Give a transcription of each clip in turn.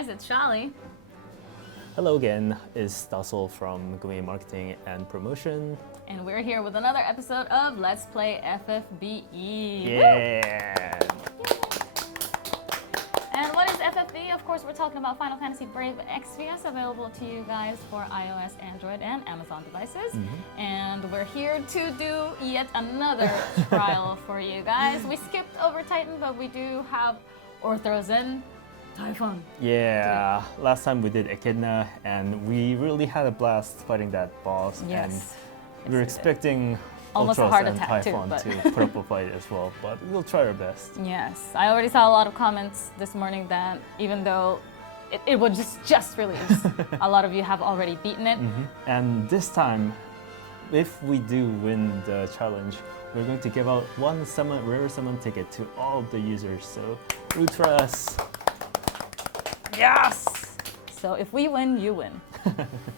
guys, it's Shaly. Hello again, it's Dah Sol from Gumi Marketing and Promotion. And we're here with another episode of Let's Play FFBE. Yeah! And what is FFBE? Of course, we're talking about Final Fantasy Brave Exvius, available to you guys for iOS, Android, and Amazon devices. And we're here to do yet another trial for you guys. We skipped over Titan, but we do have Orthros and Typhon. Yeah, last time we did Echidna, and we really had a blast fighting that boss. Yes. And we were expecting almost a Octopus heart and attack Typhon too, to put up a fight as well, but we'll try our best. Yes, I already saw a lot of comments this morning that even though it was just released, a lot of you have already beaten it. And this time, if we do win the challenge, we're going to give out one rare summon ticket to all of the users, so root for us. Yes! So if we win, you win.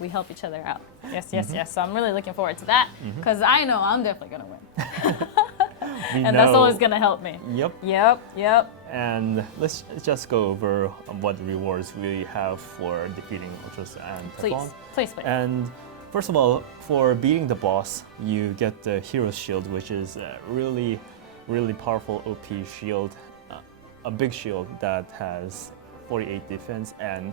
We help each other out. Yes. So I'm really looking forward to that, because I know I'm definitely going to win. And that's always going to help me. Yep. And let's just go over what rewards we have for defeating Orthros and Typhon. Please. And first of all, for beating the boss, you get the Hero's Shield, which is a really powerful OP shield. A big shield that has 48 defense and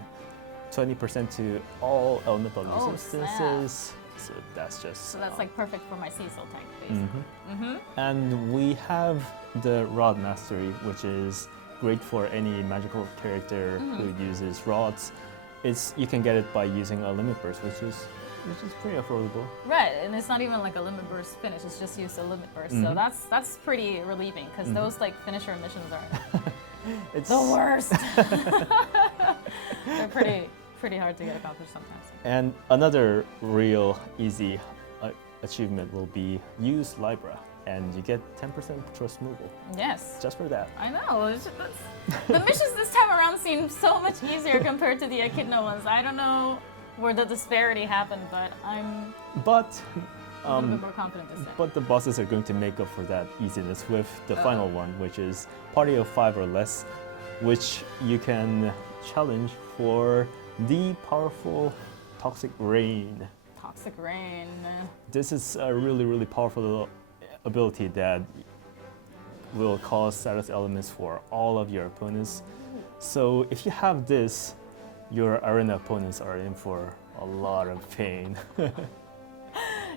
20% to all elemental resistances. So that's just... So that's like perfect for my Cecil tank, basically. And we have the Rod Mastery, which is great for any magical character who uses rods. You can get it by using a limit burst, which is pretty affordable. Right, and it's not even like a limit burst finish, it's just use a limit burst. So that's pretty relieving, because those like finisher missions are It's the worst. They're pretty hard to get accomplished sometimes. And another real easy achievement will be use Libra, and you get 10% trust removal. Yes. Just for that. I know. The missions this time around seem so much easier compared to the Echidna ones. I don't know where the disparity happened, but I'm a little bit more confident this time. But the bosses are going to make up for that easiness with the final one, which is party of 5 or less, which you can challenge for the powerful Toxic Rain. Toxic Rain. This is a really powerful ability that will cause status elements for all of your opponents. So if you have this, your arena opponents are in for a lot of pain.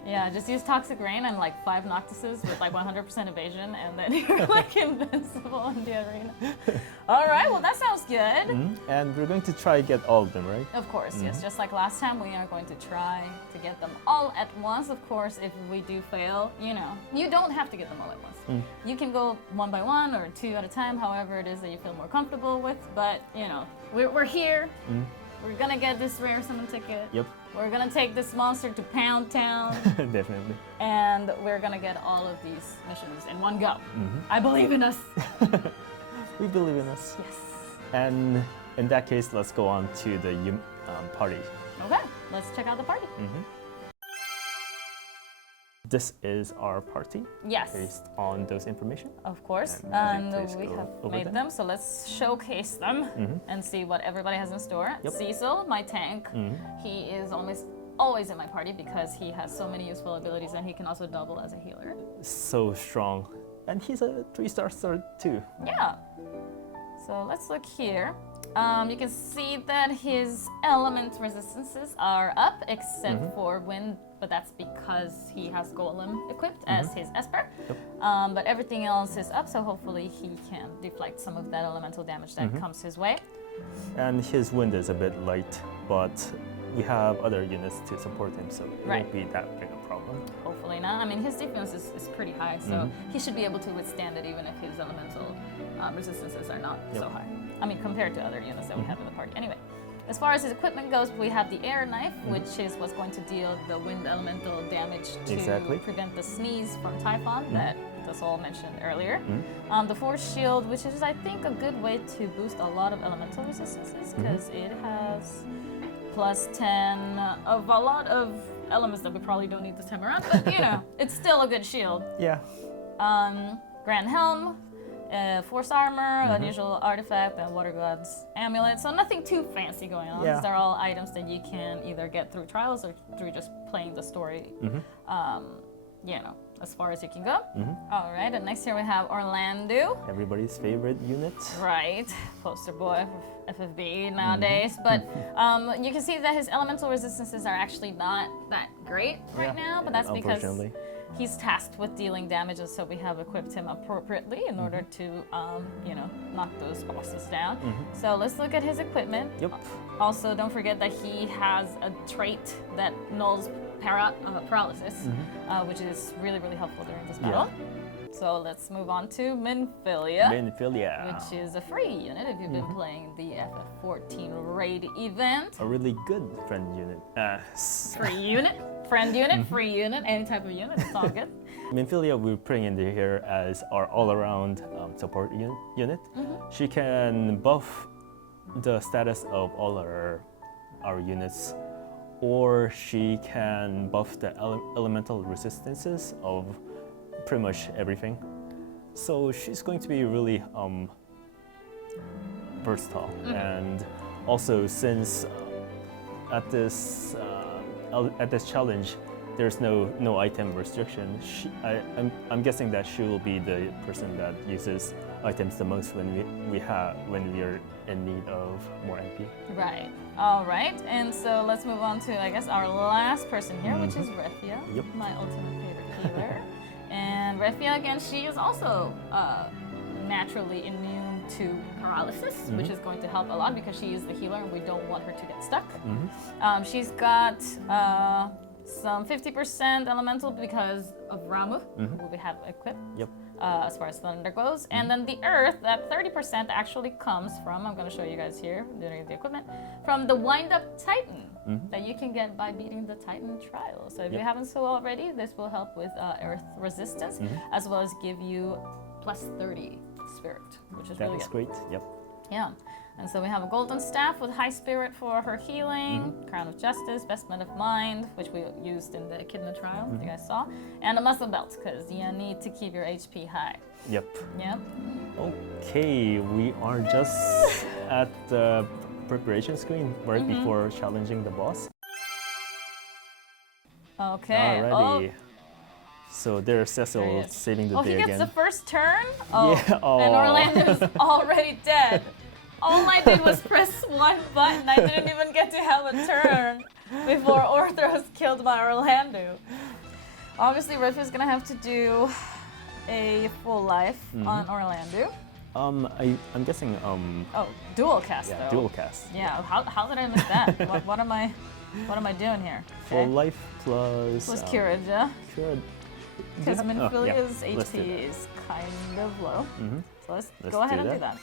Yeah, just use Toxic Rain and like 5 Noctises with like 100% evasion, and then you're like invincible in the arena. All right, well that sounds good. And we're going to try to get all of them, right? Of course, yes. Just like last time, we are going to try to get them all at once. Of course, if we do fail, you don't have to get them all at once. You can go one by one or 2 at a time, however it is that you feel more comfortable with. But, we're here. We're gonna get this rare summon ticket. Yep. We're gonna take this monster to Pound Town. Definitely. And we're gonna get all of these missions in one go. I believe in us. We believe in us. Yes. And in that case, let's go on to the party. Okay, let's check out the party. This is our party. Yes. Based on those information. Of course, and we have made them, so let's showcase them and see what everybody has in store. Yep. Cecil, my tank, he is always in my party because he has so many useful abilities, and he can also double as a healer. So strong. And he's a 3-star sword too. Yeah. So let's look here. You can see that his element resistances are up, except for wind, but that's because he has Golem equipped as his Esper. Yep. But everything else is up, so hopefully he can deflect some of that elemental damage that comes his way. And his wind is a bit light, but we have other units to support him, so it won't be that big a problem. Hopefully not. I mean, his defense is pretty high, so he should be able to withstand it even if his elemental resistances are not so high. I mean, compared to other units that we have in the party. Anyway, as far as his equipment goes, we have the Air Knife, which is what's going to deal the wind elemental damage to prevent the sneeze from Typhon that Dah Sol mentioned earlier. The Force Shield, which is, I think, a good way to boost a lot of elemental resistances, because it has +10 of a lot of elements that we probably don't need this time around, but it's still a good shield. Yeah. Grand Helm, Force armor, unusual artifact, and water god's amulet. So nothing too fancy going on. Yeah. These are all items that you can either get through trials or through just playing the story. You know, as far as you can go. All right, and next here we have Orlando. Everybody's favorite unit. Right, poster boy for FFBE nowadays. But you can see that his elemental resistances are actually not that great right now, but that's because he's tasked with dealing damage, and so we have equipped him appropriately in order to, you know, knock those bosses down. So let's look at his equipment. Yep. Also, don't forget that he has a trait that nulls paralysis, which is really, really helpful during this battle. So let's move on to Minfilia. Which is a free unit if you've been playing the FF14 raid event. A really good friend unit. Free unit, friend unit, free unit, any type of unit, it's all good. Minfilia we're putting in here as our all-around support unit. She can buff the status of all our units, or she can buff the elemental resistances of pretty much everything. So she's going to be really versatile. And also, since at this challenge there's no item restriction, I'm guessing that she will be the person that uses items the most when we are in need of more MP. Right. All right. And so let's move on to, I guess, our last person here, which is Refia, my ultimate favorite healer. And Refia, again, she is also naturally immune to paralysis, which is going to help a lot because she is the healer and we don't want her to get stuck. She's got some 50% elemental because of Ramu, who we have equipped. As far as thunder goes. And then the earth, that 30% actually comes from, I'm going to show you guys here during the equipment, from the wind-up Titan that you can get by beating the Titan trial. So if you haven't so already, this will help with earth resistance, as well as give you plus 30 spirit, which is really good. That's great, Yeah. And so we have a golden staff with high spirit for her healing, crown of justice, vestment of mind, which we used in the Echidna trial, you guys saw, and a muscle belt, because you need to keep your HP high. Yep. Okay, we are just at the preparation screen right before challenging the boss. Okay. Alrighty. So there's Cecil saving the day again. He gets the first turn? And Oh. Orlando's already dead. All I did was press one button. I didn't even get to have a turn before Orthros killed my Orlando. Obviously, Riff is gonna have to do a full life on Orlando. I'm guessing Dual cast though. Dual cast. Yeah. How did I miss that? what am I doing here? Full life plus. Plus courage, yeah. Courage. Because Minfilia's HP is kind of low. So let's go ahead and do that.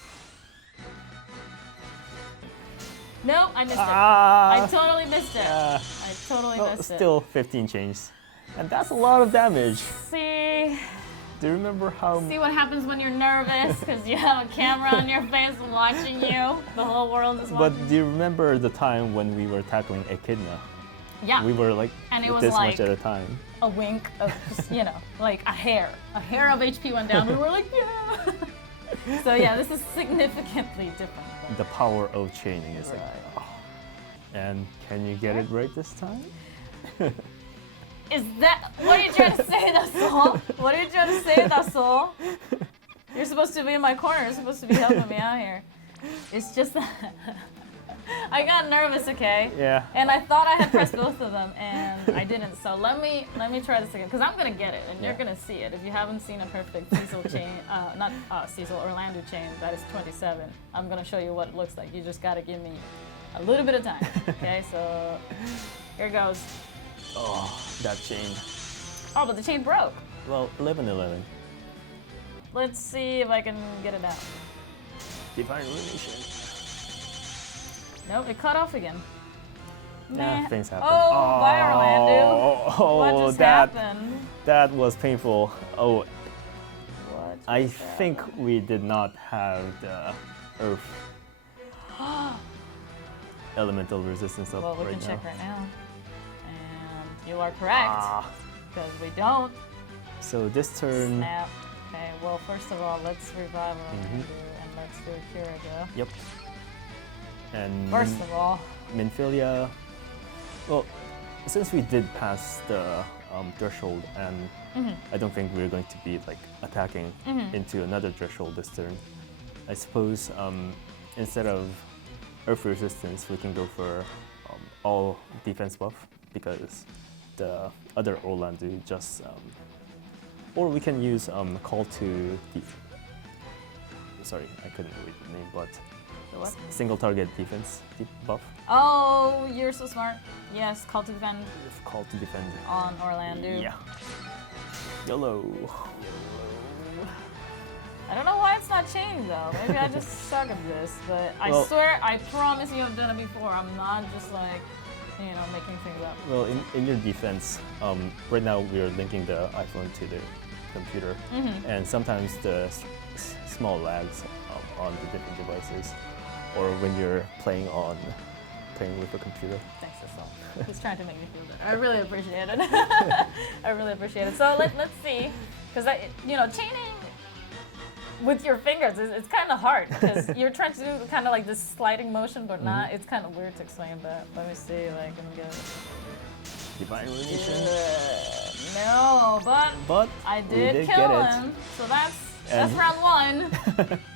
No, I missed it. I totally missed it. I totally missed it. Still 15 chains. And that's a lot of damage. See? Do you remember how... See what happens when you're nervous because you have a camera on your face watching you? The whole world is watching. But do you remember the time when we were tackling Echidna? Yeah. We were like and it was this like much at a time. A wink of, just, you know, like a hair. A hair of HP went down. We were like, yeah. So yeah, this is significantly different. The power of chaining is like, And can you get it right this time? Is that, what are you trying to say, Dah Sol? What are you trying to say, Dah Sol? You're supposed to be in my corner. You're supposed to be helping me out here. It's just that I got nervous, okay? Yeah. And I thought I had pressed both of them, and I didn't. So let me try this again, because I'm gonna get it, and you're gonna see it. If you haven't seen a perfect Cecil chain, not Cecil, Orlando chain, that is 27. I'm gonna show you what it looks like. You just gotta give me a little bit of time. Okay, so here goes. Oh, that chain. Oh, but the chain broke. Well, 11-11. Let's see if I can get it out. Divine Ruination. Nope, it cut off again. Yeah, things happen. Oh, bye, Orlando. What just happened? That was painful. Oh, what I think we did not have the Earth elemental resistance up right now. Well, we can check right now. And you are correct. Because we don't. So this turn... Snap. Okay, well, first of all, let's revive Orlando and let's do Kiriga. Yep. And First of all, Minfilia. Well, since we did pass the threshold, and I don't think we're going to be like attacking into another threshold this turn. I suppose instead of Earth Resistance, we can go for all defense buff because the other Orlando just, or we can use Call to sorry, I couldn't read the name, but the what? Single target defense buff. Oh, you're so smart. Yes, Call to Defend Call to defend on Orlando. Yeah. YOLO. I don't know why it's not changed though. Maybe I just suck at this, but I swear, I promise you I've done it before. I'm not just like, you know, making things up. Well, in your defense, right now we're linking the iPhone to the computer, and sometimes the small lags on the different devices, or when you're playing with a computer. Thanks, Sol. He's trying to make me feel better. I really appreciate it. I really appreciate it. So let's see, because chaining with your fingers, it's kind of hard because you're trying to do kind of like this sliding motion, but not. It's kind of weird to explain, but let me see. Like, let me get it. Divine Illumination. No, but I did kill him. So that's round one.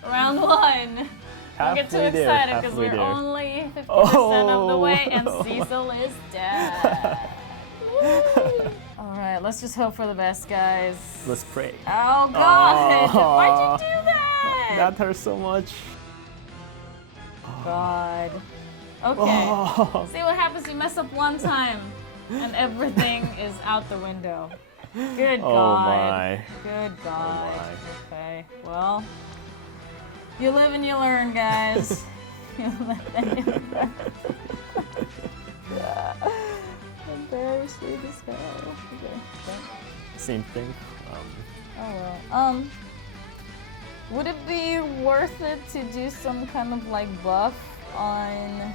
Round one. Don't get too excited because we're only 50% of the way, and Cecil is dead. Alright, let's just hope for the best, guys. Let's pray. Oh god! Oh. Why'd you do that? That hurts so much. God. Okay. Oh. See what happens? You mess up one time, and everything is out the window. Good God. Oh my. Good God. Oh my. Okay. Well, you live and you learn, guys. You live and you learn. Embarrassing this guy. Okay. Same thing. Oh well. Would it be worth it to do some kind of like buff on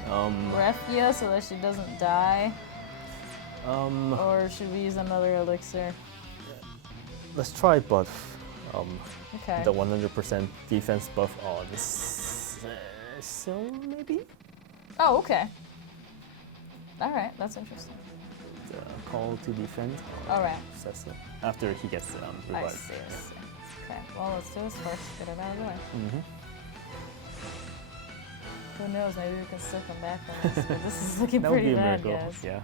Refia so that she doesn't die? Or should we use another elixir? Let's try buff. Okay. The 100% defense buff on so maybe? Oh, okay. Alright, that's interesting. The call to defend. Alright. Cecil. After he gets revived. I see. Okay, well, let's do this first. Get it out of the way. Who knows? Maybe we can still come back from this. But this is looking pretty bad, guys. Yeah.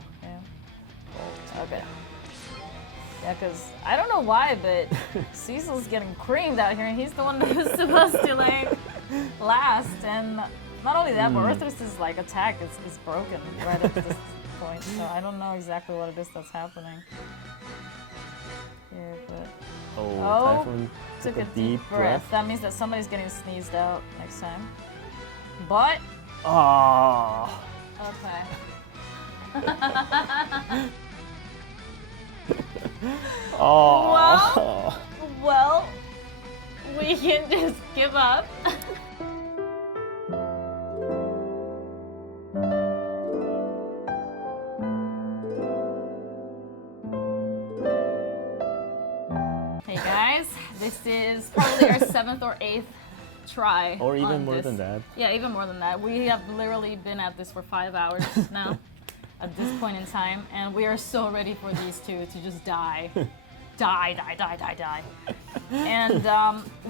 Okay. Yeah, because I don't know why, but Cecil's getting creamed out here, and he's the one who's supposed to like last. And not only that, but Orthros' like attack is broken right at this point. So I don't know exactly what it is that's happening here, but. Typhon took a deep breath. That means that somebody's getting sneezed out next time. But. Okay. Well, we can just give up. Hey guys, this is probably our 7th or 8th try. Or even more than that. Yeah, even more than that. We have literally been at this for 5 hours now. At this point in time, and we are so ready for these two to just die. Die. And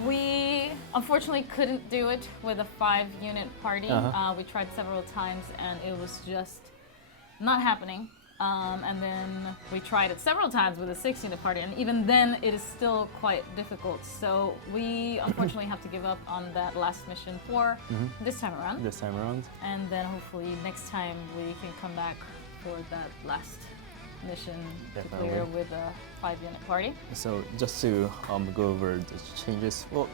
we unfortunately couldn't do it with a 5-unit party. We tried several times and it was just not happening. And then we tried it several times with a 6-unit party, and even then it is still quite difficult. So we unfortunately have to give up on that last mission for this time around. And then hopefully next time we can come back for that last mission to clear with a 5-unit party. So just to go over the changes. Well,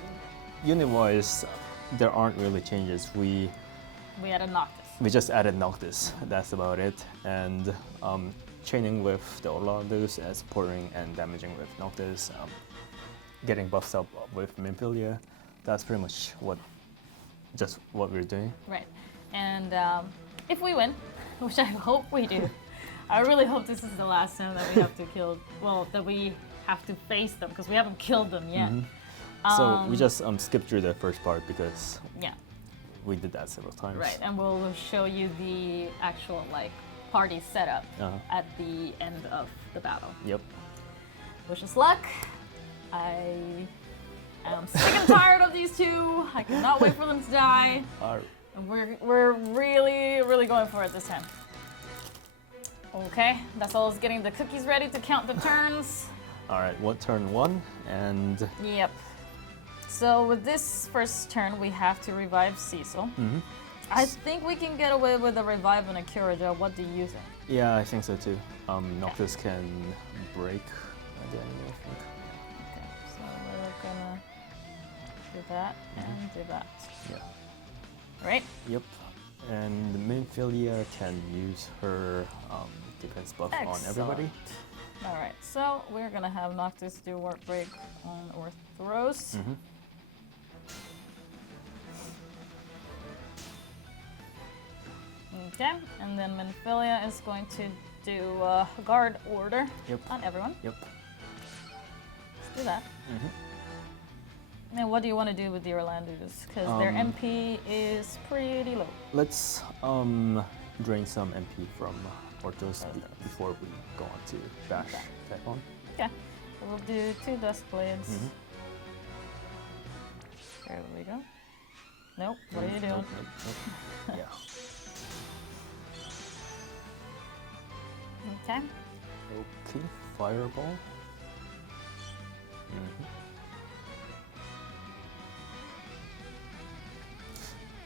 unit-wise, there aren't really changes. We added Noctis. We just added Noctis. That's about it. And chaining with the Orlandos, supporting and damaging with Noctis, getting buffs up with Minfilia. That's pretty much what we're doing. Right. And if we win, which I hope we do, I really hope this is the last time that we have to kill. Well, that we have to face them because we haven't killed them yet. So we just skipped through the first part because Yeah. we did that several times. Right, and we'll show you the actual like party setup at the end of the battle. Yep. Wish us luck. I am sick and tired of these two. I cannot wait for them to die. And we're really going for it this time. Okay, Dah Sol's getting the cookies ready to count the turns. All right, turn 1 and. Yep. So with this first turn, we have to revive Cecil. I think we can get away with a revive and a Curaja. What do you think? Yeah, I think so too. Noctis can break the enemy, I think. Okay, so we're gonna do that and do that. Yeah. Right? Yep. And Minfilia can use her defense buff on everybody. All right, so we're gonna have Noctis do Warp Break on Orthros. Okay, and then Minfilia is going to do Guard Order on everyone. Yep. Let's do that. And what do you want to do with the Orlando's? Because their MP is pretty low. Let's drain some MP from Orthros before we go on to Bash Typhon. Okay, so we'll do 2 Dusk Blades. There we go. Nope, what are you doing? Nope. Yeah. Okay. Okay, Fireball.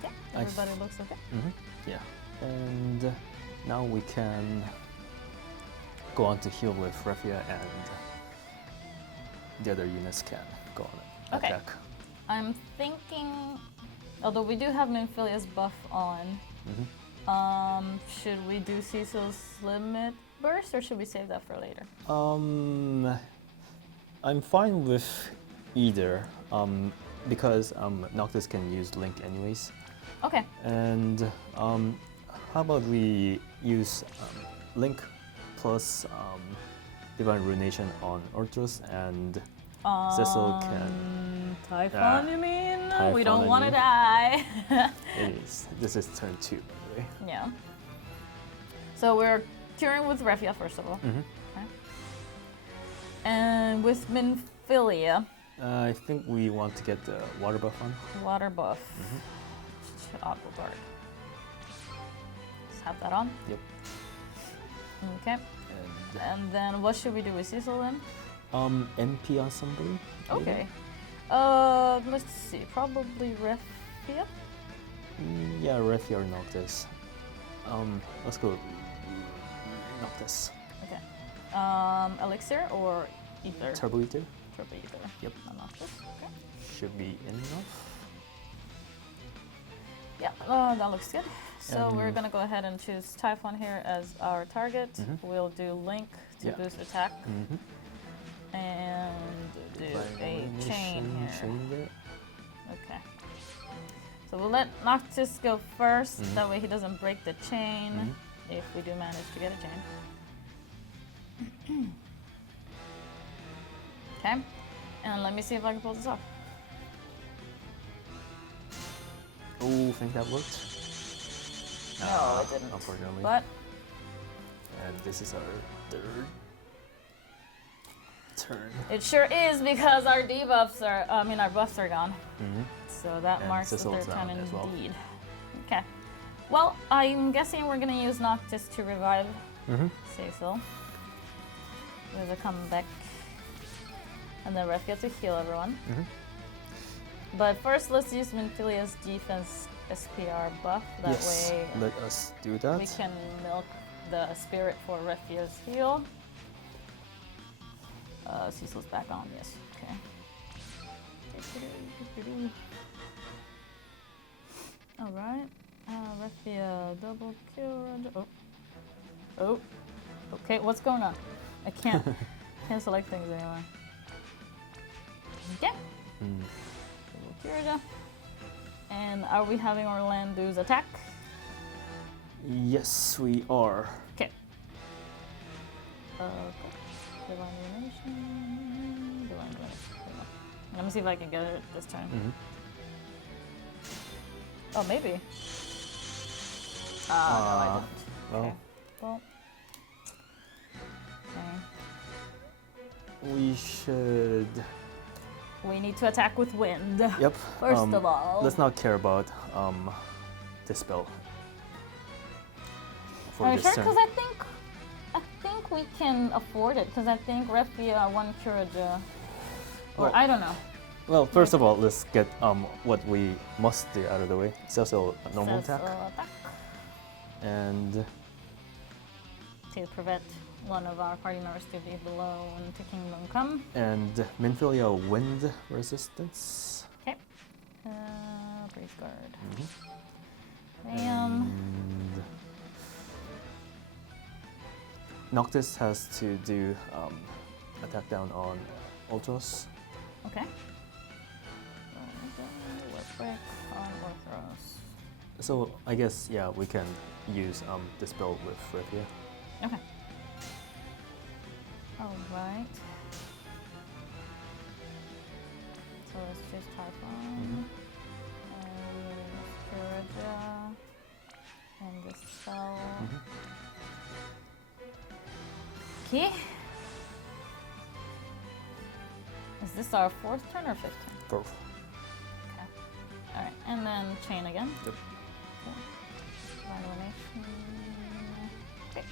Okay, everybody looks okay. Yeah, and now we can go on to heal with Refia, and the other units can go on attack. I'm thinking, although we do have Minfilia's buff on, should we do Cecil's limit burst or should we save that for later? I'm fine with either, because Noctis can use Link anyways. Okay. And how about we use Link plus Divine Ruination on Orthros, and Cecil can... Typhon, you mean? Typhon, we don't want to die. It is. This is turn 2, by the way. Yeah. So we're curing with Refia, first of all. Okay. And with Minfilia. I think we want to get the water buff on. Water buff. Aqua Guard. Let's have that on. Yep. Okay. And then what should we do with Cecil then? MP on somebody. Okay. Let's see. Probably Refia? Yeah, Refia or Noctis. Let's go Noctis. Okay. Elixir or Ether? Turbo Ether? Turbo Ether. Yep. Not Noctis. Okay. Should be enough. Yeah, that looks good. So we're gonna go ahead and choose Typhon here as our target. We'll do Link to boost attack. And do a chain here. Okay. So we'll let Noctis go first. That way he doesn't break the chain. If we do manage to get a chain. Okay. And let me see if I can pull this off. Oh, think that worked? No, it didn't. Unfortunately. But and this is our 3rd turn. it sure is because our debuffs are, our buffs are gone. So that And marks the Cecil's 3rd turn down as well. indeed. Okay. Well, I'm guessing we're gonna use Noctis to revive Cecil. With a comeback. And then Refia to heal everyone. But first, let's use Minfilia's defense SPR buff. That way, let us do that. we can milk the spirit for Refia's heal. Cecil's back on, yes. Okay. Alright. Refia double kill. Oh. Okay, what's going on? I can't select things anymore. Okay. Double and are we having Orlando's attack? Yes, we are. Okay. Divine Ruination. I'm Let me see if I can get it this turn. Mm-hmm. Oh, maybe. No, I didn't. Well, Okay. Well. Okay. we should. We need to attack with wind. Yep. First of all. Let's not care about Dispel. For Are you this sure? turn. Because I think we can afford it. Because I think Refia one Kuraja, or Well, I don't know. Well, first of all, let's get what we must do out of the way. It's also a normal Says, attack. And to prevent one of our party members to be below when to Kingdom Come. Minfilia wind resistance. Okay. Breeze Guard. Mm-hmm. Bam. And Noctis has to do attack down on Orthros. Okay. Break on Orthros. So I guess yeah, we can use Dispel with Refia. Okay. Alright. So let's choose Typhon. And Kuraja. And this spell. Okay. Is this our 4th turn or 5th turn? Fourth. Okay. Alright, and then chain again. Yep. Okay. Violation. Okay.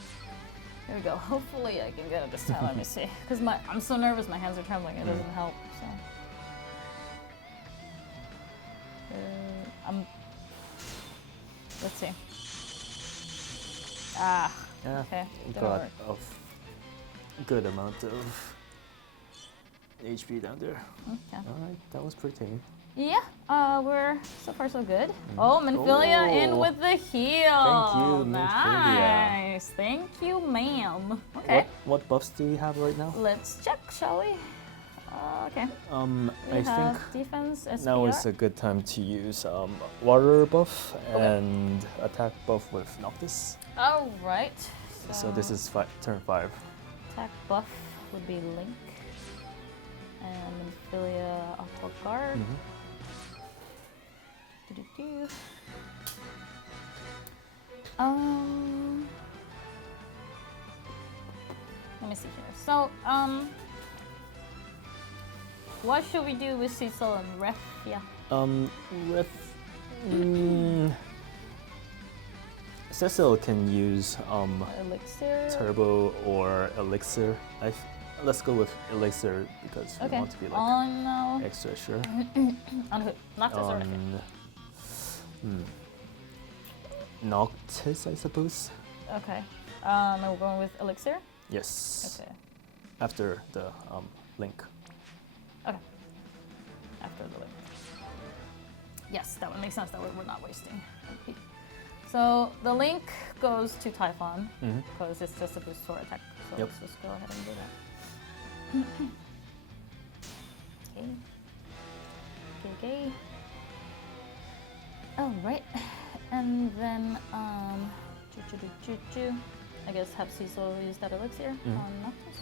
Here we go. Hopefully I can get it this time. Let me see. Because I'm so nervous, my hands are trembling. It doesn't help. So. Let's see. Ah. Yeah. Okay. Didn't Got work. a good amount of HP down there. Okay. Alright, that was pretty tame. Yeah, we're so far so good. Oh, Minfilia in with the heal. Thank you, Minfilia. Nice. Thank you, ma'am. Okay. What buffs do we have right now? Let's check, shall we? Okay. I We have think defense, SPR. now is a good time to use water buff and attack buff with Noctis. All right. So this is turn 5. Attack buff would be Link. And Minfilia Aqua Guard. Do-do-do. Let me see here. So, what should we do with Cecil and Refia? Cecil can use Elixir. Turbo or Elixir. Let's go with Elixir because we want to be like on extra sure. on who? Noctis or Refia? Noctis, I suppose. Okay. We're going with Elixir? Yes. Okay. After the link. Okay. After the link. Yes, that would make sense that we're not wasting MP. So the link goes to Typhon because it's just a boost for attack. So let's just go ahead and do that. Okay. All right, and then I guess have Cecil use that elixir on Noctis.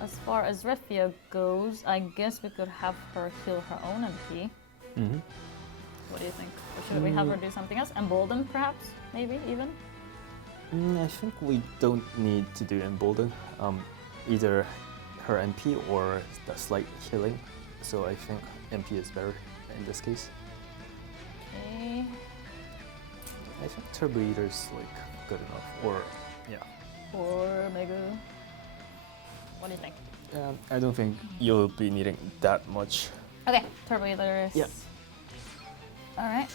As far as Refia goes, I guess we could have her heal her own MP. What do you think? Or should we have her do something else? Embolden, perhaps? Maybe, even? I think we don't need to do Embolden. Either her MP or the slight healing. So I think MP is better in this case. Okay. I think Turbo Eater is like good enough. Or, yeah. Or Mega. What do you think? I don't think you'll be needing that much. Okay, Turbo Eater is... Yeah. Alright.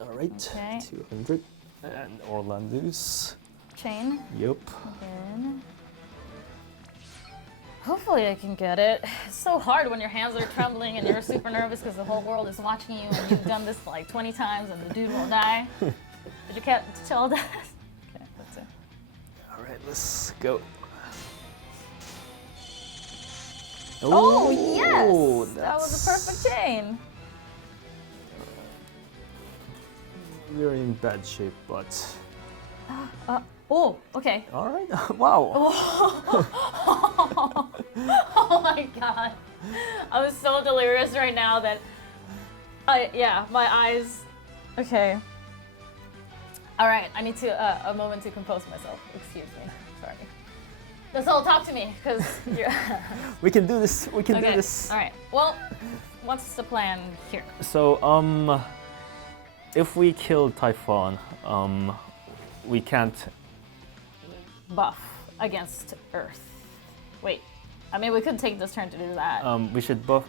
Alright, Okay. 200. And Orlando's. Chain. Yup. Again. Hopefully I can get it. It's so hard when your hands are trembling and you're super nervous because the whole world is watching you and you've done this like 20 times and the dude will die. Did you catch all that? Okay, that's it. Alright, let's go. Oh, yes! That was a that's- perfect chain. We're in bad shape, but... Oh, okay. Alright, wow. my god. I'm so delirious right now that my eyes. Okay. All right, I need to a moment to compose myself. Excuse me. Sorry. Dah Sol, talk to me, because you're. We can do this. We can do this. All right. Well, what's the plan here? So, if we kill Typhon, we can't. Buff against Earth. Wait. I mean, we could take this turn to do that. We should buff.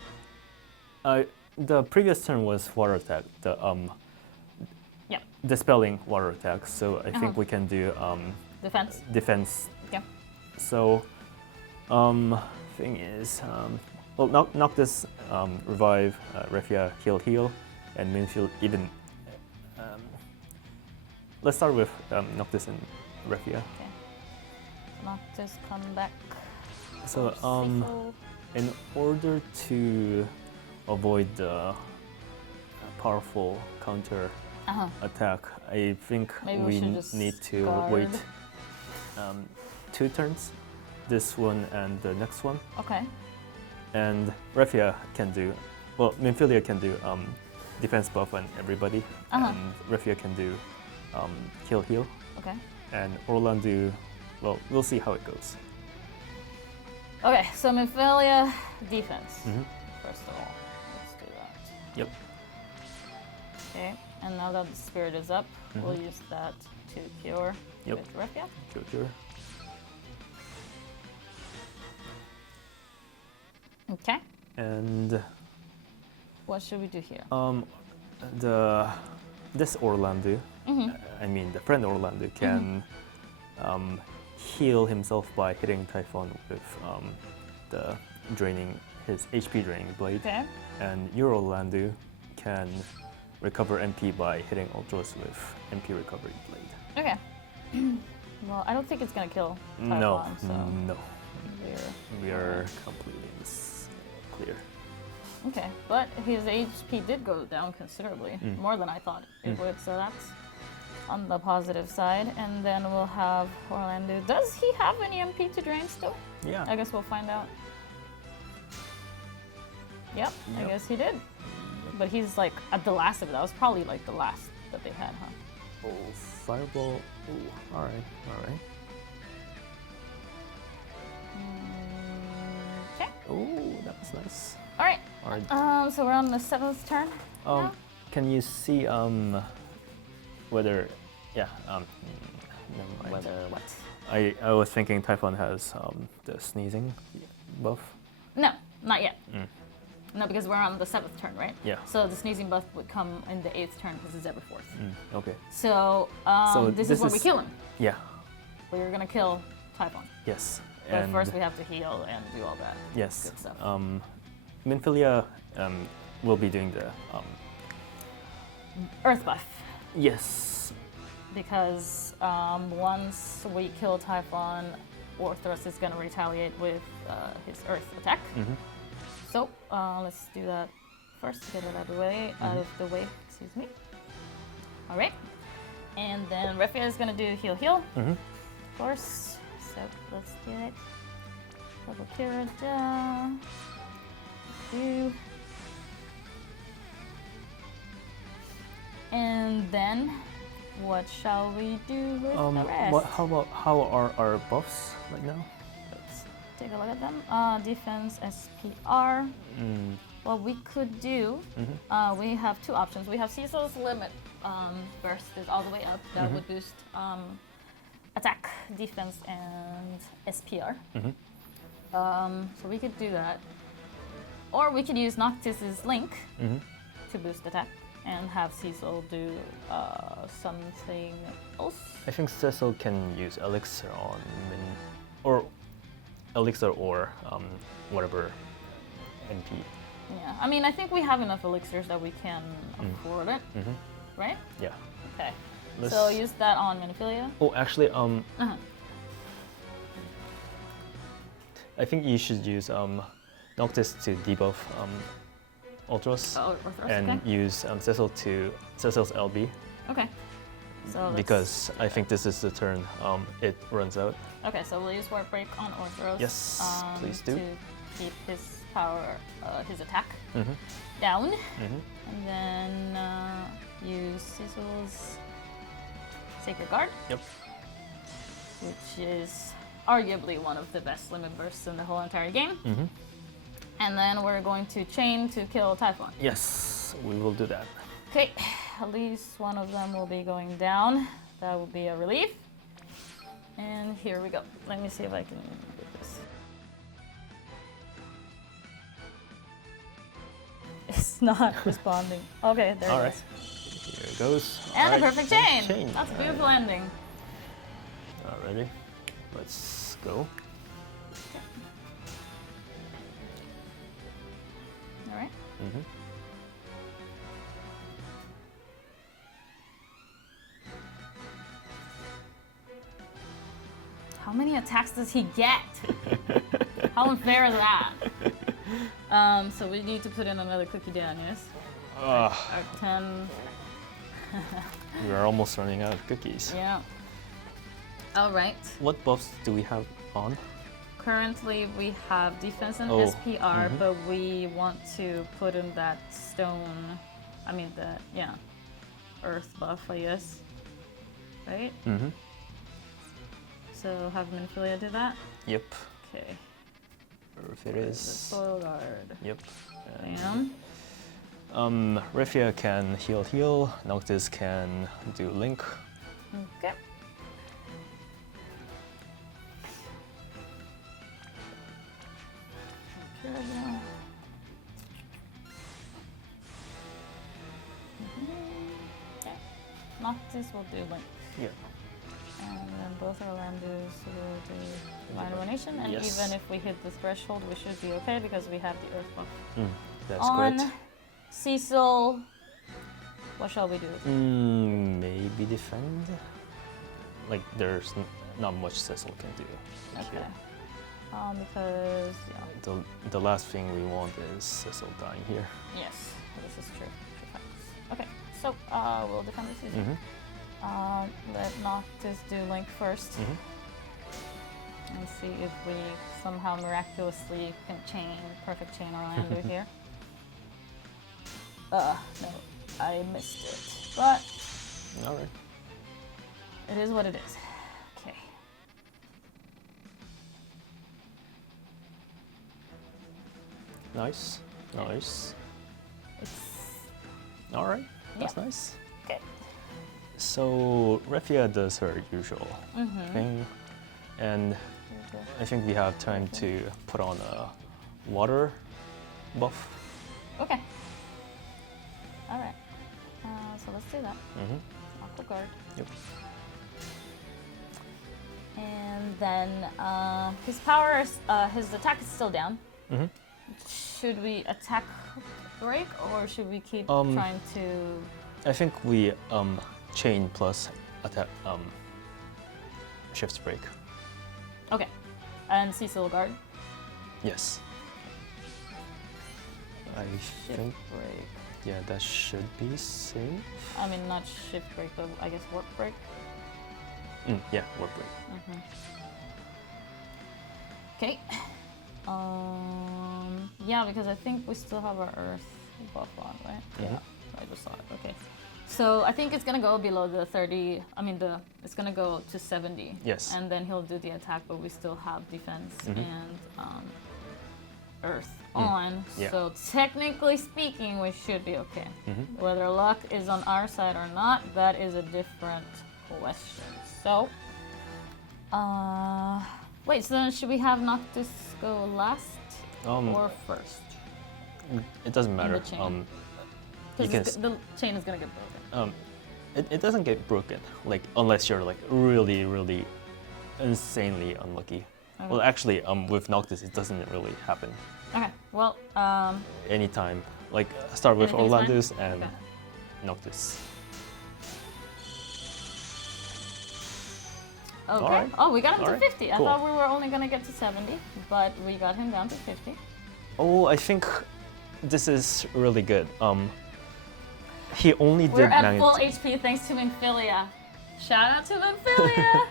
The previous turn was water attack. The dispelling water attack. So I think we can do Defense. defense. Yeah. So, thing is, well, Noctis, revive, Refia, heal, and Minfield even. Let's start with Noctis and Refia. Okay. Noctis, come back. So, in order to avoid the powerful counter attack, I think Maybe we should just need to guard. wait 2 turns, this one and the next one. Okay. And Refia can do, well, Minfilia can do defense buff on everybody, and Refia can do heal. Okay. And Orlando, well, we'll see how it goes. Okay, so Minfilia defense. Mhm. First of all, let's do that. Yep. Okay, and now that the spirit is up, we'll use that to cure with Refia. Cure. Okay. And What should we do here? This Orlando, I mean the friend Orlando can heal himself by hitting Typhon with the his HP draining blade. Okay. And your Orlando can recover MP by hitting Orthros with MP recovery blade. Okay. Well, I don't think it's gonna kill Typhon, No, so no. we're We are completely in this clear. okay. But his HP did go down considerably, more than I thought it would. So that's on the positive side. And then we'll have Orlando. Does he have any MP to drain still? Yeah. I guess we'll find out. Yep, I guess he did. But he's like at the last of it. That was probably like the last that they had, huh? Oh, fireball. Oh, all right. Okay. Oh, that was nice. All right. All right. So we're on the 7th turn. now? Can you see whether? Yeah. Never mind. Whether what? I was thinking Typhon has the sneezing buff. No, not yet. No, because we're on the 7th turn, right? Yeah. So the sneezing buff would come in the 8th turn because it's every 4th. Okay. So, this is where we kill him. Yeah. We're gonna kill Typhon. Yes. But first we have to heal and do all that Yes. good stuff. Minfilia will be doing the Earth buff. yes. Because once we kill Typhon, Orthros is gonna retaliate with his Earth attack. So let's do that first to get it out of the way. Excuse me. All right, and then Refia is gonna do heal. Of course. So let's do it. Double cure down. Do. And then, what shall we do with the rest? How are our buffs right now? Let's take a look at them. Defense, SPR. What we could do, we have 2 options. We have Cecil's limit burst is all the way up. That would boost attack, defense, and SPR. So we could do that. Or we could use Noctis's link to boost attack and have Cecil do something else. I think Cecil can use elixir on or whatever MP. Yeah, I mean, I think we have enough elixirs that we can afford it, right? Yeah. Okay. So use that on Minfilia. Oh, actually, I think you should use Noctis to debuff Orthros, Orthros, and use Cecil's LB. Okay. So because I think this is the turn it runs out. Okay, so we'll use Warp Break on Orthros. Yes, please do. To keep his power, his attack Mm-hmm. down. Mm-hmm. And then use Cecil's Sacred Guard. Yep. Which is arguably one of the best limit bursts in the whole entire game. Mm-hmm. And then we're going to chain to kill Typhon. Yes, we will do that. Okay, at least one of them will be going down. That will be a relief. And here we go. Let me see if I can do this. It's not responding. Okay, there All it right. is. Here it goes. And All a right, perfect and chain. That's a beautiful ending. Alrighty, let's go. All right. Mm-hmm. How many attacks does he get? How unfair is that? So we need to put in another cookie down, yes? Our 10. We are almost running out of cookies. Yeah. All right. What buffs do we have on? Currently we have defense and Oh, SPR, mhm. but we want to put in that stone, I mean earth buff, I guess. Right? Mm-hmm. So have Minfilia do that? Yep. Okay. If it The is. soil guard. Yep. Bam. Refia can heal. Noctis can do link. Okay. Here we go. Okay. Noctis will do link. Yeah. And then both our landers will do Divine Illumination. And Yes. even if we hit the threshold, we should be okay because we have the Earth buff. That's On great. Cecil, what shall we do? Maybe defend. Like there's not much Cecil can do. Okay. Here. Because, The last thing we want is Cecil dying here. yes, this is true. True facts. Okay, so we'll defend the Cecil. Mm-hmm. Let Noctis do link first. Mm-hmm. And see if we somehow miraculously can perfect chain Orlando here. No, I missed it. But All right. it is what it is. Okay. Nice. Nice. It's All right. That's nice. okay. So Refia does her usual Mm-hmm. thing, and I think we have time to put on a water buff. Okay. All right. So let's do that. Mm-hmm. Aqua Guard. Yep. And then his power, his attack is still down. Mm-hmm. Should we attack break or should we keep Um, trying to? I think we chain plus attack shift break. Okay. And Cecil Guard. Yes. I Shift think break. yeah, that should be safe. I mean, not shift break, but I guess warp break. Yeah, warp break. Okay. Yeah, because I think we still have our Earth buff on, right? Mhm. Yeah, I just saw it. Okay. So I think it's gonna go below the 30. I mean, it's gonna go to 70. Yes. And then he'll do the attack, but we still have defense and Earth on. Yeah. So technically speaking, we should be okay. Mhm. Whether luck is on our side or not, that is a different question. So, wait. So then, should we have Noctis go last or first? It doesn't matter. chain. You can Because the chain is gonna get broken. it doesn't get broken, like unless you're like really, really insanely unlucky. Okay. Well, actually, with Noctis, it doesn't really happen Okay. Well, anytime. Like start with Anything's fine? Orlandus and Okay. Noctis. Okay. Alright. Oh, we got him to Alright, 50. I cool. thought we were only gonna get to 70, but we got him down to 50. Oh, I think this is really good. He only We're did at full HP thanks to Minfilia. Shout out to Minfilia.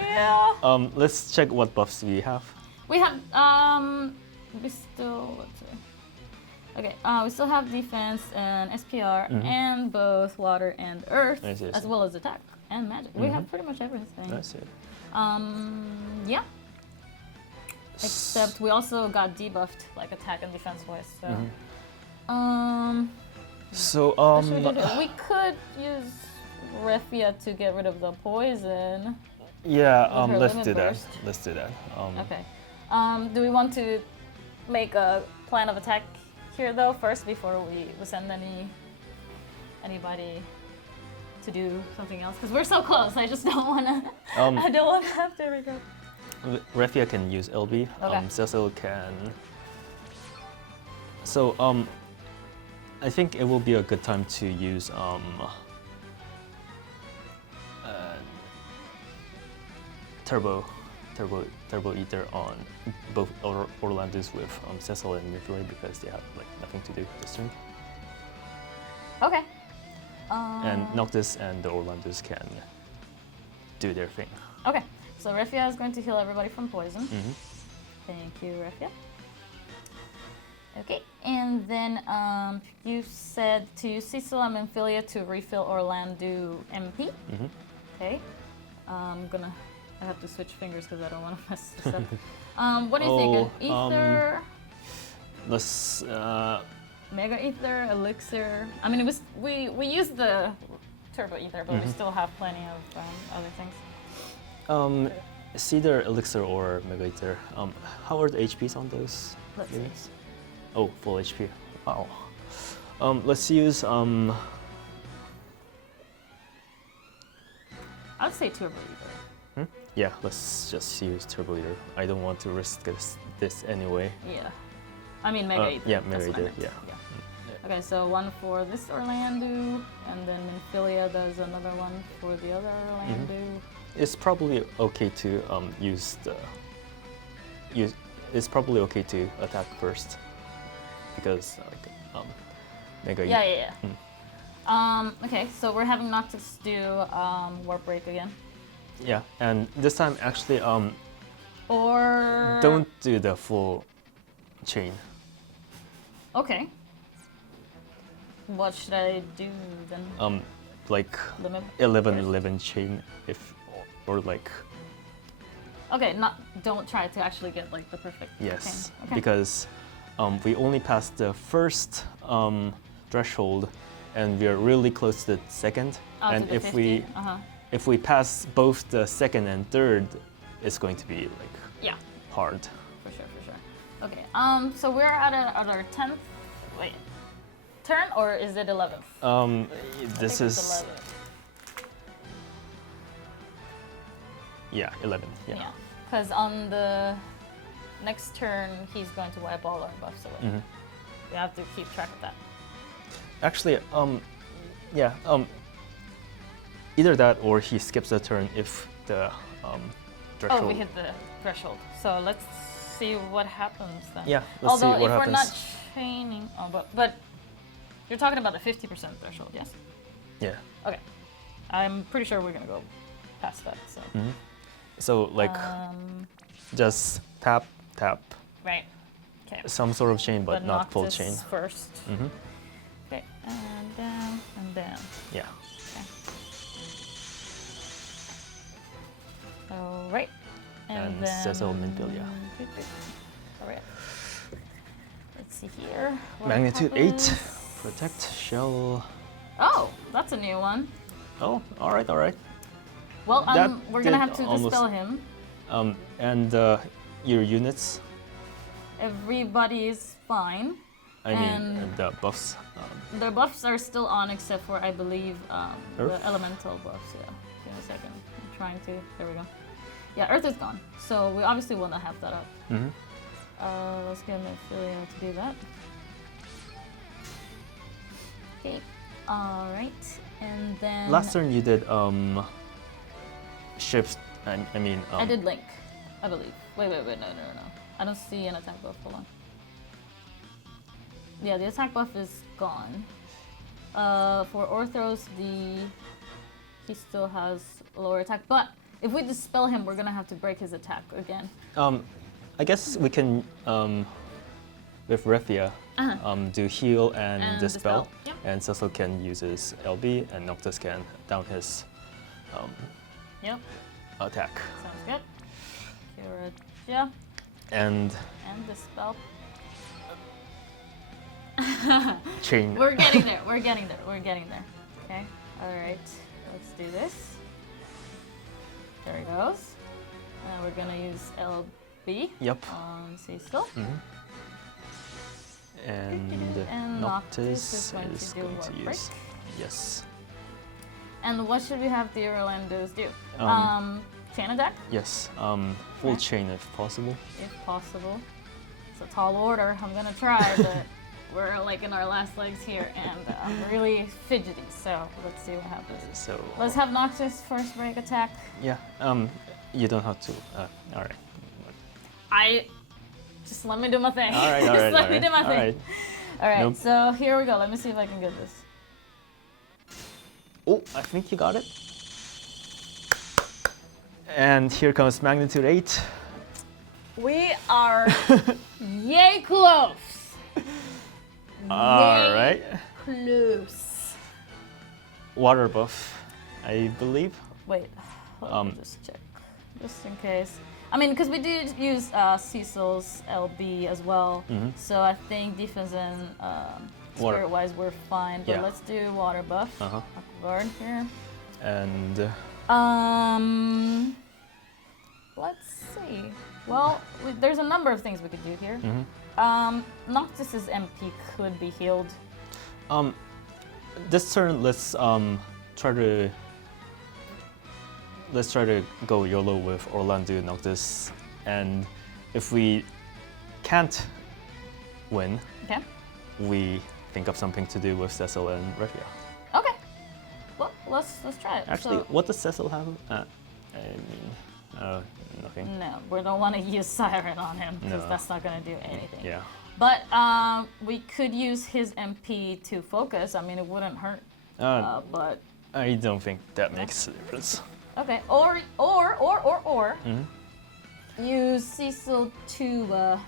Yeah. Let's check what buffs we have. We have we still, let's see. Okay, we still have defense and SPR and both water and earth, I see. as well as attack and magic. We have pretty much everything. I see. Yeah. Except we also got debuffed, like attack and defense wise. So, So what should we do? We could use Refia to get rid of the poison. yeah, her let's limit do that. burst. Let's do that. Okay. Do we want to make a plan of attack here though first before we send anybody to do something else? Because we're so close. I just don't want to. I don't want to have to regret. Refia can use LB. Okay. Cecil can. So I think it will be a good time to use Turbo Ether on both Orlando's with Cecil and Mifili because they have like nothing to do this turn. Okay. And Noctis and the Orlando's can do their thing. Okay. So Refia is going to heal everybody from poison. Thank you, Refia. Okay, and then you said to use Cecil and Memphilia to refill Orlando MP. Okay. I have to switch fingers because I don't want to mess this up. What do you think? An ether? Let's. Mega ether, elixir. I mean, it was we used the turbo ether, but we still have plenty of other things. It's either elixir or mega ether. How are the HPs on those? Let's see. units? Oh, full HP. Wow. Let's use I would say turbo ether. Yeah, let's just use turbo ether. I don't want to risk this anyway. Yeah. I mean mega ether. Yeah, that's mega what I ether. meant. Yeah. Okay, so one for this Orlando, and then Memphilia does another one for the other Orlando. It's probably okay to It's probably okay to attack first because like mega. Yeah. Okay, so we're having Noctis do Warp Break again. Yeah, and this time actually Or don't do the full chain. Okay. What should I do then? Like Limit 11 chain or like Okay, don't try to actually get like the perfect yes, chain. Okay. because we only passed the first threshold and we are really close to the second. And to the if 50. if we pass both the second and third, it's going to be like hard. For sure. Okay. So we're at our 10th. Wait. Turn or is it 11th? This I think is it's 11th. Yeah, 11. Yeah. Because on the next turn, he's going to wipe all our buffs away. We have to keep track of that. Actually, either that or he skips a turn if the threshold. Oh, we hit the threshold. So let's see what happens then. Yeah, let's see Although what if happens. we're not chaining, but you're talking about the 50% threshold, yes? Yeah. Okay. I'm pretty sure we're gonna go past that. So. So like just tap, Right. Okay. some sort of chain, but not full Noctis chain. first. Okay, and down and down. Yeah. Okay. All right. And then Cecil Memphilia. All right. Let's see here. What Magnitude happens? 8. Protect shell. Oh, that's a new one. Oh, all right. Well, That we're gonna did have to almost- dispel him. And your units. Everybody is fine. I mean, And- the buffs. Their buffs are still on, except for I believe the Earth? elemental buffs. Yeah. Give me a second. I'm trying to. There we go. Yeah, Earth is gone, so we obviously will not have that up. Let's get Memphilia to do that. Okay. All right, and then Last turn you did shift. I mean. I did Link, I believe. Wait, no. I don't see an attack buff. Hold on. Yeah, the attack buff is gone. For Orthros, he still has lower attack, but if we dispel him, we're gonna have to break his attack again. I guess we can with Refia, do heal and, And dispel. dispel, yep. And Cecil can use his LB, and Noctis can down his Yep. attack. Sounds good. Curaja And and dispel. chain. We're getting there. We're getting there. We're getting there. Okay. All right. Let's do this. There it goes. And we're gonna use LB Yep. on Cecil. And Noctis going is to do going to Warp use. Yes. And what should we have the Orlandos do? Chain attack, Yes. Full Okay. chain if possible. if possible. It's a tall order. I'm gonna try, but we're like in our last legs here, and I'm really fidgety. So let's see what happens. So. Let's have Noctis first break attack. Yeah. You don't have to. All right. I just let me do my thing. All right. All Just right. let all me right, do my all thing. right. All right. Nope. So here we go. Let me see if I can get this. Oh, I think you got it. And here comes magnitude 8. We are yay close. All right. Close. Water buff, I believe. Wait, let me just check, just in case. I mean, because we did use Cecil's LB as well, so I think defense and Water. spirit-wise we're fine. But Yeah. let's do water buff. Guard here. And Let's see. Well, there's a number of things we could do here. Noctis's MP could be healed. this turn, let's try to go YOLO with Orlando Noctis, and if we can't win, Okay. we think of something to do with Cecil and Refia. Okay. Well, let's try it. Actually, So, what does Cecil have? Nothing. no, we don't want to use Siren on him because No. that's not going to do anything. Yeah. But we could use his MP to focus. I mean, it wouldn't hurt. But I don't think that makes a difference. okay. Or use Cecil to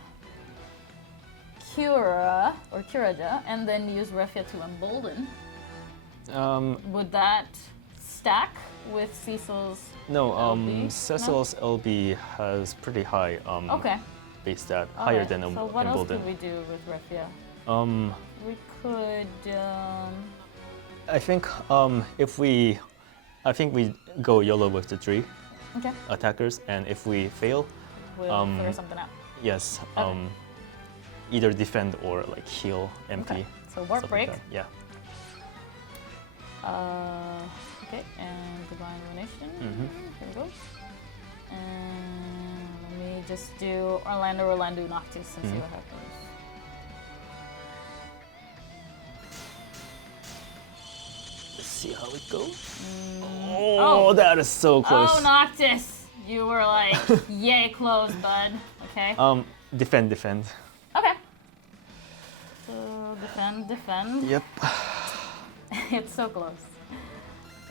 Curaja, and then use Refia to embolden. Would that stack with Cecil's? No. LB? Cecil's LB has pretty high Okay. base stat, All higher right. than So what else embolden. could we do with Refia? We could. I think we go YOLO with the 3 Okay. attackers, and if we fail, We'll figure something out. yes, Okay. either defend or like heal MP. Okay. So warp stuff break. like that. Yeah. Okay, and divine ruination. Here we go. And let me just do Orlando Noctis and see what happens. Let's see how it goes. Oh. That is so close. Oh, Noctis! You were like, yay close, bud. Okay. Defend. Okay. So defend. Yep. It's so close.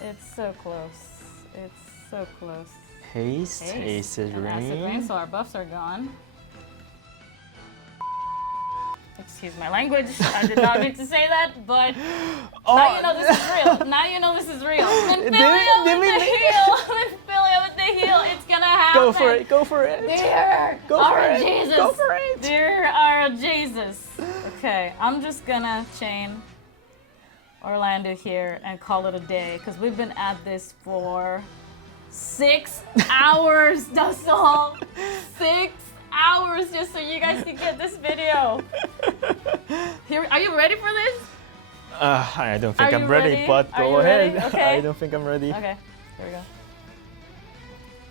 It's so close. It's so close. Haste, acid And acid rain, rain. so our buffs are gone. Excuse my language. I did not mean to say that, but now you know this is real. Now you know this is real. Infilia with the heal. Infilia with the heal. It's gonna happen. Go for it. Go for it. Dear Go for our it. Jesus. Go for it. Dear our Jesus. Okay, I'm just gonna chain Orlando here and call it a day because we've been at this for 6 hours. That's all. 6 hours just so you guys can get this video. Here, are you ready for this? I don't think Are I'm you ready, ready? but Are go you ahead. ready? Okay. I don't think I'm ready. Okay, here we go.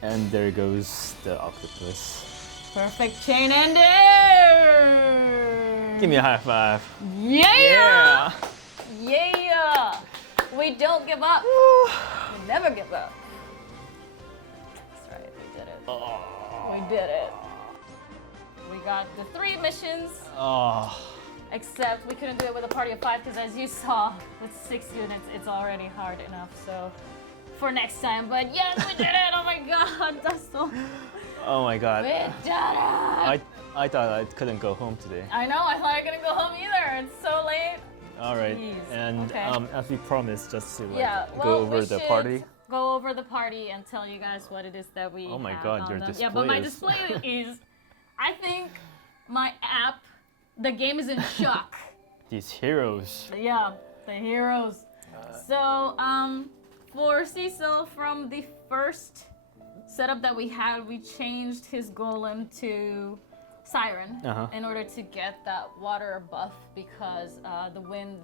And there goes the octopus. Perfect chain ending. Give me a high five. Yeah! Yeah! We don't give up. We never give up. That's right, we did it. We did it. We got the 3 missions, Oh. except we couldn't do it with a party of 5 because as you saw, with 6 units, it's already hard enough. So for next time, but yes, we did it! Oh my god, that's so... Oh my god. We did it! I thought I couldn't go home today. I know, I thought I couldn't go home either. It's so late. All right, Jeez. and Okay. As we promised, just to we go over the should party. Go over the party and tell you guys what it is that we Oh my have God, on your them. display Yeah, but my is- display is, I think my app, the game is in shock. These heroes. Yeah, the heroes. So, for Cecil, from the first setup that we had, we changed his golem to Siren in order to get that water buff because the wind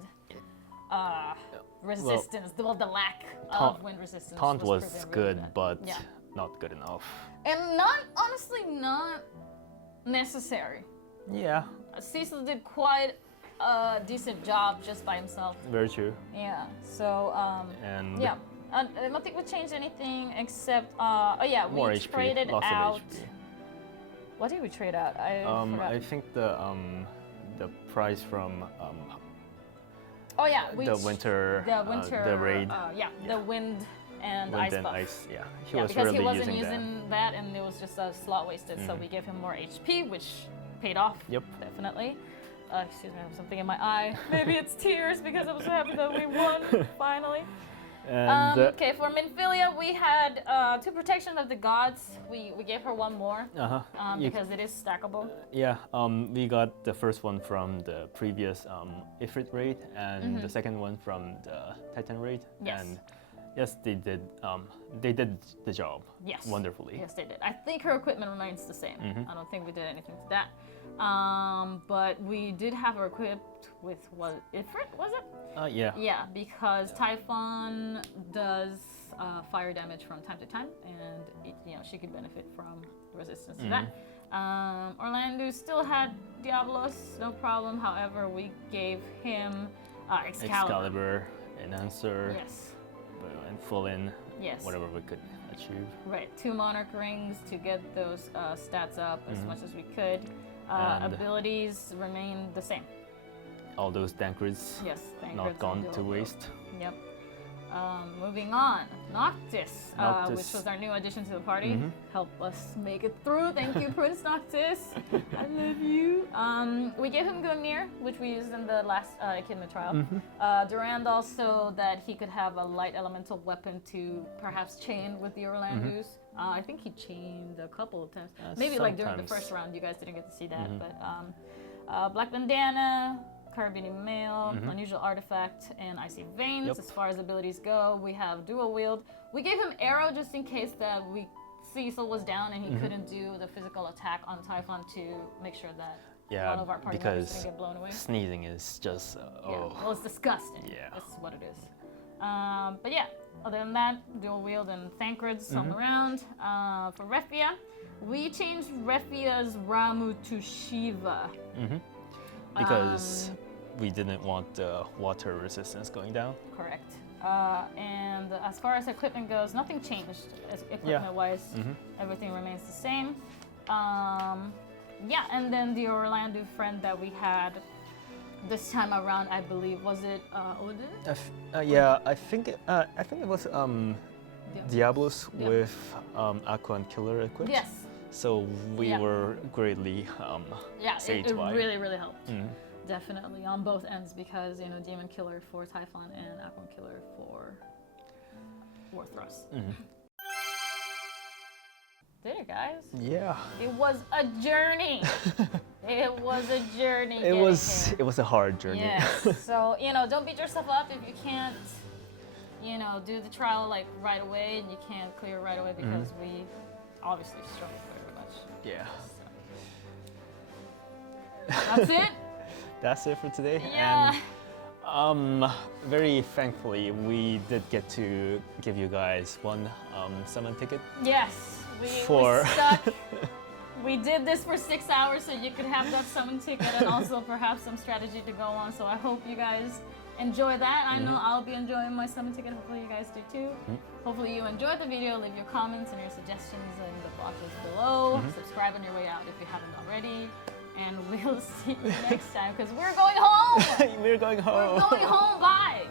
resistance, the lack of wind resistance. Taunt was proving really good, bad. but Yeah. not good enough. And honestly, not necessary. Yeah, Cecil did quite a decent job just by himself. very true. Yeah. So And yeah. I don't think we changed anything except more we HP, traded lots of out. HP. What did we trade out? I forgot. I think the price from Oh yeah, the winter, the raid. The wind and wind ice and buff. ice. Yeah, he Yeah, was because really he wasn't using that, and it was just a slot wasted. So we gave him more HP, which paid off. Yep. Definitely. Excuse me, I have something in my eye. Maybe it's tears because I was so happy that we won finally. And Okay, for Minfilia, we had 2 protection of the gods. We gave her 1 more because it is stackable. yeah, we got the first one from the previous Ifrit raid, and the second one from the Titan raid. Yes. And yes, they did the job. Yes. Wonderfully. Yes, they did. I think her equipment remains the same. I don't think we did anything to that. But we did have her equipped with Ifrit, was it? Yeah. Yeah, because Typhon does fire damage from time to time, and she could benefit from resistance to that. Orlando still had Diablos, no problem. However, we gave him Excalibur. Enhancer, Yes. and full in Yes. whatever we could achieve. Right, 2 Monarch rings to get those stats up as much as we could. And abilities remain the same. All those Dankrids Yes, thank not goodness gone they to will. waste. Yep. Moving on, Noctis, Noctis. which was our new addition to the party. Help us make it through. Thank you, Prince Noctis. I love you. We gave him Gungnir, which we used in the last Echidna trial. Durand so that he could have a light elemental weapon to perhaps chain with the Orlandus. I think he chained a couple of times. Maybe like during the sometimes. first round, you guys didn't get to see that. But Black Bandana, Carabinian Mail, Unusual Artifact, and Icy Veins. Yep. As far as abilities go, we have Dual Wield. We gave him Arrow just in case that Cecil was down and he couldn't do the physical attack on Typhon to make sure that one of our party members because didn't get blown away. sneezing is just Yeah, well, it's disgusting. Yeah. That's what it is. But yeah, other than that, Dual Wield and Thancreds on the round. For Refia, we changed Refia's Ramu to Shiva. because we didn't want the water resistance going down. Correct. And as far as equipment goes, nothing changed equipment-wise. Everything remains the same. Yeah, and then the Orlando friend that we had this time around, I believe, was it Odin? Yeah, I think it was Diablos with Aqua and Killer equipped. Yes. So we were greatly Yeah, saved it by. really, really helped. Definitely on both ends because Demon Killer for Typhon and Aqua Killer for Orthros. Did it, guys? Yeah. It was a journey. It was a journey. It was a hard journey. Yes. So don't beat yourself up if you can't, do the trial like right away and you can't clear right away because we obviously struggled very much. Yeah. That's it. That's it for today. Yeah. And very thankfully, we did get to give you guys one summon ticket. Yes. We stuck. We did this for 6 hours so you could have that summon ticket and also perhaps some strategy to go on. So I hope you guys enjoy that. I know I'll be enjoying my summon ticket. Hopefully you guys do too. Hopefully you enjoyed the video. Leave your comments and your suggestions in the boxes below. Subscribe on your way out if you haven't already. And we'll see you next time because we're going home. We're going home. We're going home. Bye.